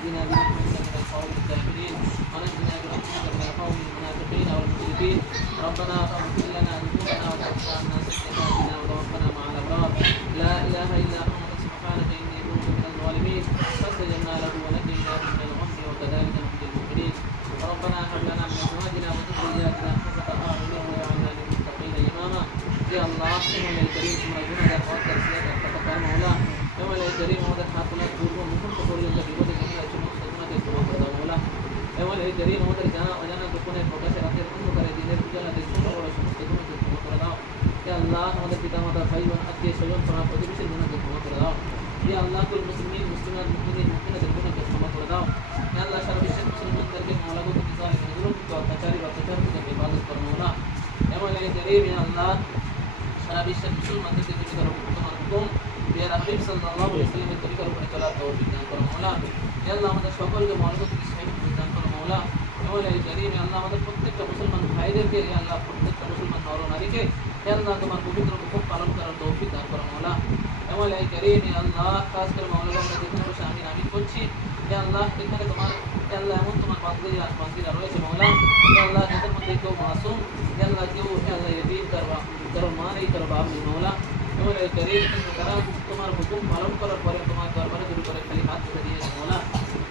ونجنا برحمتك من القوم الكافرين ونجنا برحمتك من القوم المنافقين والمشركين ربنا اغفر لنا ذنوبنا وكفر عنا سيئاتنا وتوفنا مع الابرار لا اله الا انت سبحانك اني كنت من الظالمين فاستجبنا له ونجيناه من الغم وكذلك ننجي المؤمنين ربنا هب لنا من ازواجنا وذرياتنا قرة اعين واجعلنا للمتقين اماما يا الله يوم الكريم ثم ربنا ذا قدر سيادة فتقى مولا يوم الكريم وذا حقنا تقول ومكن تقول لك بوجه جميع الشموس تكون كما قد مولا يوم الكريم وذا جانا وجانا تكون فوكس রাতের অন্ধকারে দিনের উজালা দেখুন বড় সমস্ত গুণকে ক্ষমা করে দাও হে আল্লাহ আমাদের পিতামাতা ভাই বোন আত্মীয় স্বজন পাড়া প্রতিবেশীর গুণকে ক্ষমা করে দাও হে আল্লাহ কুল মুসলিমিন মুসলিমাত মুমিনিন মুমিনাতের গুণকে ক্ষমা করে দাও হে আল্লাহ সারা বিশ্বের মুসলমানদেরকে মাওলাগো তুমি জালিম জুলুম অত্যাচারী অত্যাচার থেকে হেফাজত করো মাওলা এমন এই করিম হে আল্লাহ সারা বিশ্বের মুসলমানদেরকে তুমি তোমার হুকুম হে রাসূল সাল্লাল্লাহু আলাইহি ওয়াসাল্লামের তরিকার উপরে চলার তৌফিক দান করো মাওলা হে আল্লাহ আমাদের সকলকে মাওলাগো তুমি সহিহ দান করো মাওলা এমন এই করিম হে আল্লাহ আমাদের প্রত্যেকটা মুসলমান ভাইদেরকে হে আল্লাহ প্রত্যেকটা মুসলমান নর নারীকে হে আল্লাহ তোমার পবিত্র হুকুম পালন করার তৌফিক দান করো মাওলা এমন এই করিম হে আল্লাহ খাস করে মাওলানা আমরা যেখানে বসে আমিন আমিন করছি হে আল্লাহ এখানে তোমার হে আল্লাহ এমন তোমার বান্দিরা রয়েছে মাওলা হে আল্লাহ যাদের মধ্যে কেউ মাসুম হে আল্লাহ কেউ হে আল্লাহ ইতিম করো মা নেই করো বাপ নেই মাওলা এমন এই করিম তারা তোমার হুকুম পালন করার পরে তোমার দরবারে দুটো করে খালি হাত তুলে দিয়েছে মাওলা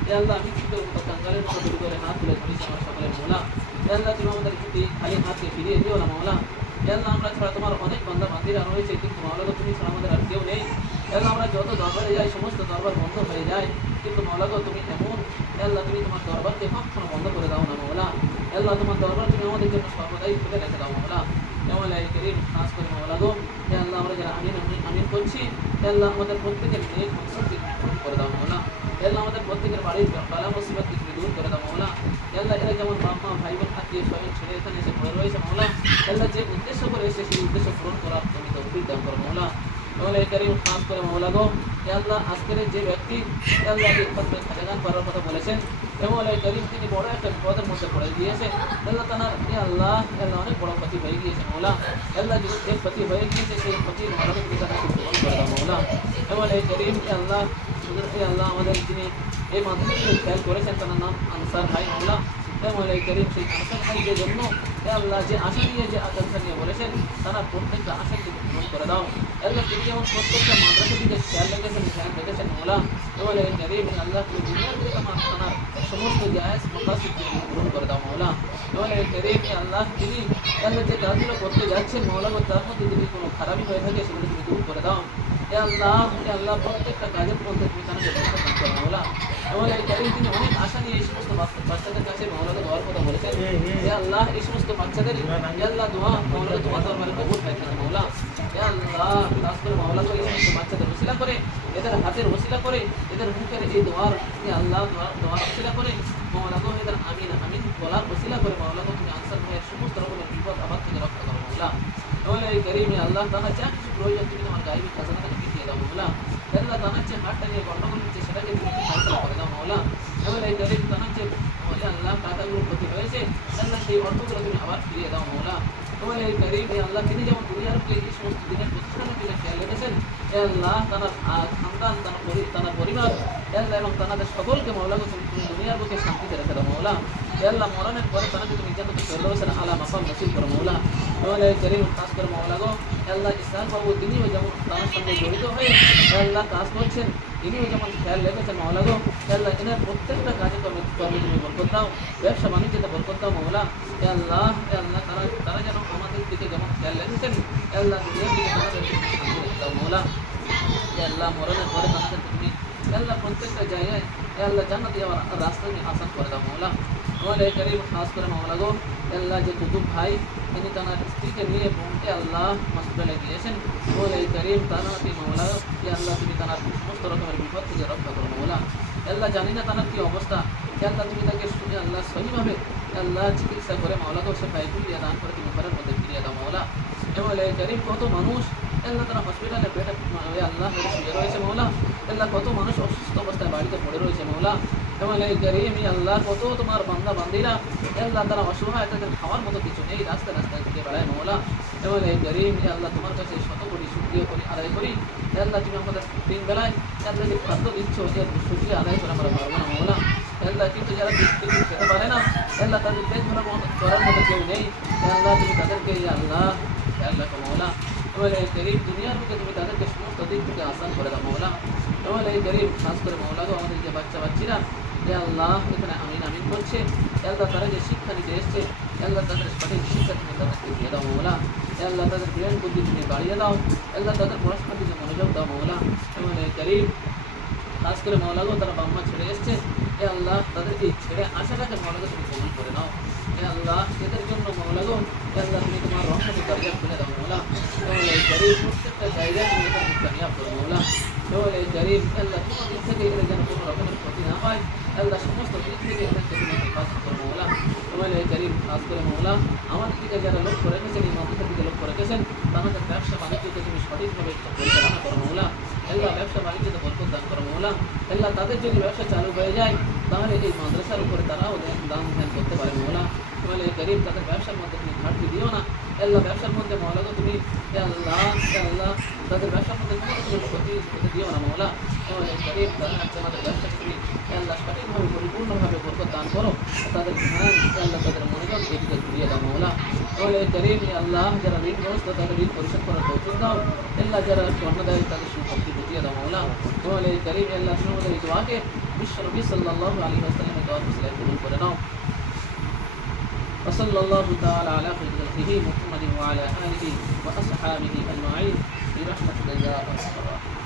হে আল্লাহ আমি কিন্তু কাঙ্গালের মতো দুটো করে হাত তুলে ধরেছি আমার সকলের মাওলা হে আল্লাহ তুমি আমাদের যদি খালি হাতকে ফিরিয়ে দিও না মাওলা হে আল্লাহ আমরা ছাড়া তোমার অনেক বান্দা বান্দিরা রয়েছে কিন্তু মাওলা তুমি ছাড়া আমাদের আর কেউ নেই হে আল্লাহ আমরা যত দরবারে যাই সমস্ত দরবার বন্ধ হয়ে যায় কিন্তু মাওলা তুমি এমন হে আল্লাহ তুমি তোমার দরবারকে কখনো বন্ধ করে দাও না মাওলা হে আল্লাহ তোমার দরবার তুমি আমাদের জন্য সর্বদাই খুলে রেখে দাও মাওলা হে মাওলা এই করিম খাস করে মাওলা হে আল্লাহ আমরা যারা আমিন আমিন করছি হে আল্লাহ আমাদের প্রত্যেকের নেক মকসদকে পূরণ করে দাও মাওলা হে আল্লাহ আমাদের প্রত্যেকের বাড়ির বালা মুসিবতকে তুমি দূর করে দাও মাওলা হে আল্লাহ এরা যেমন বাপ মা ভাই বোন আত্মীয় স্বজন ছেড়ে এখানে এসে পড়ে রয়েছে মাওলা হে আল্লাহ যে উদ্দেশ্য করে এসে সেই উদ্দেশ্য পূরণ করার তুমি তৌফিক দান করো মাওলা এমন এই করিম খাস করে মাওলা হে আল্লাহ আজকের যে ব্যক্তি হে আল্লাহ এই খতমে খাজাগান করার কথা বলেছেন এমন এই করিম তিনি বড় একটা বিপদের মধ্যে পড়ে গিয়েছে আল্লাহ তাআলা হে আল্লাহ অনেক বড় ক্ষতি হয়ে গিয়েছে মাওলা আল্লাহ যে ক্ষতি হয়ে গিয়েছে সেই ক্ষতির মালাকে তুমি তাকে পূরণ করে দাও মাওলা এমন এই করিম হে আল্লাহ আমাদের যিনি এই মাধ্যমে খেয়াল করেছেন তার নাম আনসার ভাই মাওলা এমন এই করিম সেই আনসার ভাইদের জন্য হে আল্লাহ যে আশা নিয়ে যে আকাঙ্ক্ষা নিয়ে বলেছেন তারা প্রত্যেকটা আশাকে পূরণ করে দাও আল্লাহ তুমি যেমন প্রত্যেকটা মাদ্রাসা দিকে খেয়াল রেখেছেন মাওলা এমন এই করিম আল্লাহ তুমি দুনিয়ার দিকে তার সমস্ত জায়েজ মাকাসিদ পূরণ করে দাও মাওলা এমন এই করিম আল্লাহ তিনি আল্লাহ যে কাজগুলো করতে যাচ্ছেন মাওলা তার মধ্যে যদি কোনো খারাপই হয়ে থাকে সেগুলো তুমি দূর করে দাও হে আল্লাহ প্রত্যেকটা কাজের মধ্যে তুমি তাকে বরকত দান করো মাওলা এমন এই করিম তিনি অনেক আশা নিয়ে এই সমস্ত বাচ্চাদের কাছে মাওলাকে দোয়ার কথা বলেছেন হে আল্লাহ এই সমস্ত বাচ্চাদের হে আল্লাহ দোয়া মাওলা তোমার দরবারে কবুল হয় না মাওলা হে আল্লাহ খাস করে মাওলা এই সমস্ত বাচ্চাদের ওসিলা করে এদের হাতের ওসিলা করে এদের মুখের এই দোয়ার হে আল্লাহ দোয়ার ওসিলা করে মাওলা এদের আমিন আমিন বলার ওসিলা করে মাওলা তুমি আনসার ভাইয়ের সমস্ত রকমের বিপদ আপদ থেকে রক্ষা করো মাওলা এমন এই করিম আল্লাহ তাআলা যা কিছু প্রয়োজন তুমি তোমার গায়েবী খাজানাকে দিয়ে দাও মাওলা আল্লাহ তাআলা যে হাতটা নিয়ে গন্ডগোল হচ্ছে সেটাকে তুমি ফয়সালা করে দাও মাওলা এমন এই করিম তাআলা যে আল্লাহ টাকাগুলো ক্ষতি হয়েছে আল্লাহ সেই অর্থগুলো তুমি আবার ফিরিয়ে দাও মাওলা এমন এই করিম আল্লাহ তিনি যেমন দুনিয়ার এই সমস্ত দিনের প্রতিষ্ঠানের দিকে খেয়াল রেখেছেন হে আল্লাহ তার খানদান তার পরিবার হে আল্লাহ এবং তাদের সকলকে মাওলাকে তুমি দুনিয়ার বুকে শান্তিতে রেখে দাও মাওলা হে আল্লাহ মরণের পরে তাকে তুমি জান্নাতুল ফেরদাউসের আলা মাকাম নসিব করো মাওলা এমন এই করিম খাস করে মাওলা হে আল্লাহ ইসলাম বাবু তিনিও যেমন তার সঙ্গে জড়িত হয়ে হে আল্লাহ কাজ করছেন তিনিও যেমন খেয়াল রেখেছেন মাওলা হে আল্লাহ এনার প্রত্যেকটা কাজে কর্মে তুমি বরকত দাও ব্যবসা বাণিজ্যতে বরকত দাও মাওলা হে আল্লাহ তারা যেন আমাদের দিকে যেমন খেয়াল রেখেছেন হে আল্লাহ দুনিয়ার দিকে তাদের শান্তি রেখে দাও মাওলা হে আল্লাহ মরণের পরে তাদের তুমি হে আল্লাহ প্রত্যেকটা জায়গায় হে আল্লাহ জান্নাত যাওয়ার রাস্তা নিয়ে আসান করে দাও মাওলা মাওলা করিম খাস করে মাওলা হে আল্লাহ যে কুতুব ভাই তিনি তার স্ত্রীকে নিয়ে বোনকে আল্লাহ হসপিটালে গিয়েছেন মাওলা করিম তানাকে মাওলা হে আল্লাহ তুমি তার সমস্ত রকমের বিপদ থেকে রক্ষা করো মাওলা হে আল্লাহ জানি না তার কি অবস্থা হে আল্লাহ তুমি তাকে আল্লাহ সহিভাবে আল্লাহ চিকিৎসা করে মাওলা সে ফায়দুল দিয়ে দান করে তুমি ঘরের মধ্যে ফিরিয়ে দাও মাওলা এবং করিম কত মানুষ আল্লাহ তারা হসপিটালে বেডে আল্লাহ শুয়ে রয়েছে মাওলা আল্লাহ কত মানুষ অসুস্থ অবস্থায় বাড়িতে পড়ে রয়েছে মাওলা এবং করিম আল্লাহ কত তোমার বান্দা বান্দিরা আল্লাহ তারা অসহায় তাদের খাওয়ার মতো কিছু নেই রাস্তায় রাস্তায় ঘুরে বেড়ায় মাওলা এবং করিম আল্লাহ তোমার কাছে শত কোটি শুকরিয়া করি আদায় করি আল্লাহ তুমি আমাদের দিন বেলায় আল্লাহ যে খাদ্য দিচ্ছ এর শুকরিয়া আদায় করে আমরা পারবো না মাওলা যারা কিছু খেতে পারে না, আল্লাহ তাদের পেট করার মতো কেউ নেই, আল্লাহ তুমি তাদেরকে আল্লাহ আল্লাহ মৌলা তোমার এই গরিব দুনিয়ার বুকে তুমি তাদেরকে সমস্ত দিক থেকে আসান করে দাও মৌলা। তোমার এই গরিব খাস করে মৌলা গো আমাদের যে বাচ্চিরা আল্লাহ এখানে আমিন আমিন করছে, আল্লাহ তারা যে শিক্ষা নিতে এসছে, আল্লাহ তাদের সঠিক শিক্ষা তুমি তাদেরকে দিয়ে দাও মৌলা। আল্লাহ তাদের জ্ঞান বুদ্ধি তুমি বাড়িয়ে দাও, আল্লাহ তাদের পড়াশোনার দিকে মনোযোগ দাও মৌলা। তোমার এই গরিব খাস করে মৌলা গো তারা বাম্মা ছেড়ে এসছে, আল্লাহ তাদের এই ছেড়ে আশাটাকে মৌলা গো তুমি কবুল করে নাও। আল্লাহ এদের জন্য মৌলা গো আল্লাহ তুমি তোমার রহমতের দরজা খুলে দাও মৌলা। তোমার এই গরিব প্রত্যেকটা জায়গায় তুমি এদের কামিয়াব করো মৌলা। তোমার এই গরিব আল্লাহ তোমার দিক থেকে এদের যেন কোনো রকমের ক্ষতি না হয়, আল্লাহ সমস্ত দিক থেকে এদেরকে তুমি হেফাজত করো মৌলা। তোমার এই গরিব খাস করে মৌলা আমার দিকে যারা লক্ষ্য রেখেছেন, এই মাদ্রাসার দিকে লক্ষ্য রেখেছেন, তাদের ব্যবসা বাণিজ্যকে তুমি সঠিকভাবে পরিচালনা করো মৌলা। আল্লাহ ব্যবসা বাণিজ্যতে বরকত দান করো মৌলা। আল্লাহ তাদের যদি ব্যবসা চালু হয়ে যায় তাহলে এই মাদ্রাসার উপরে তারাও দান ধ্যান করতে পারে মৌলা। তোমার এই গরিব তাদের ব্যবসার মধ্যে তুমি ঘাটতি দিও না আল্লাহ। ব্যবসার মধ্যে মৌলা গো তুমি আল্লাহ আল্লাহ তাদের ব্যবসার মধ্যে কোনো রকমের ক্ষতি হতে দিও না মৌলা। তোমার এই গরিব আমাদের ব্যবসাকে তুমি আল্লাহ সঠিকভাবে পরিপূর্ণভাবে বরকত দান করো, তাদের ধ্যান আল্লাহ তাদের মনোযোগ এদিকে ঘুরিয়ে দাও মৌলা। তোমার এই গরিব আল্লাহ যারা ঋণগ্রস্ত তাদের ঋণ পরিশোধ করার তৌফিক দাও, আল্লাহ যারা স্বর্ণদায়ী তাদের সুশক্তি বুঝিয়ে দাও মৌলা। তোমার এই গরিব আল্লাহ তুমি আমাদের এই দোয়াকে বিশ্ব নবী সাল্লাল্লাহু আলাইহি ওয়াসাল্লামের দোয়া হিসেবে কবুল করে নাও। وصلى الله تعالى على خير خلقه محمد وعلى آله وأصحابه أجمعين برحمتك يا أرحم الراحمين.